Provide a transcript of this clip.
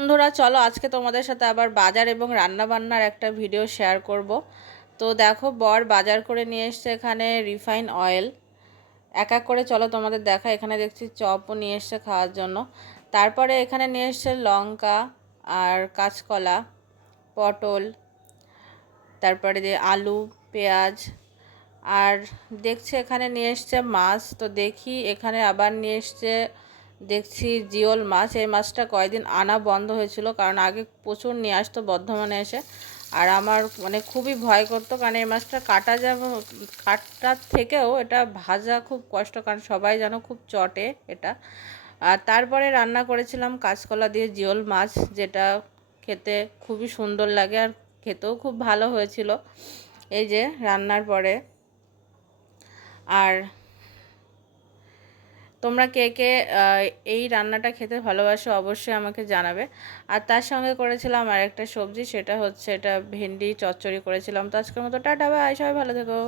বন্ধুরা, চলো আজকে তোমাদের সাথে আবার বাজার এবং রান্না বান্নার একটা ভিডিও শেয়ার করব। তো দেখো, বর বাজার করে নিয়ে এসছে এখানে রিফাইন অয়েল। এক এক করে চলো তোমাদের দেখা, এখানে দেখছি চপও নিয়ে এসছে খাওয়ার জন্য। তারপরে এখানে নিয়ে এসছে লঙ্কা আর কাঁচকলা, পটল, তারপরে যে আলু, পেঁয়াজ। আর দেখছে এখানে নিয়ে এসছে মাছ, তো দেখি এখানে আবার নিয়ে এসছে দেখছি জিওল মাছ। এই মাছটা কয়েকদিন আনা বন্ধ হয়েছিল, কারণ আগে প্রচুর নিয়ে আসতো বর্ধমানে এসে। আর আমার মানে খুবই ভয় করতো, কারণ এই মাছটা কাটা যাব কাটার থেকেও এটা ভাজা খুব কষ্ট, কারণ সবাই যেন খুব চটে এটা। আর তারপরে রান্না করেছিলাম কাঁচকলা দিয়ে জিওল মাছ, যেটা খেতে খুবই সুন্দর লাগে আর খেতেও খুব ভালো হয়েছিল। এই যে রান্নার পরে। আর তোমরা কে কে এই রান্নাটা খেতে ভালোবাসো অবশ্যই আমাকে জানাবে। আর তার সঙ্গে করেছিলাম আর একটা সবজি, সেটা হচ্ছে এটা ভেন্ডি চচ্চড়ি করেছিলাম। তো আজকের মতো টাটা, বাই, সবাই ভালো থেকো।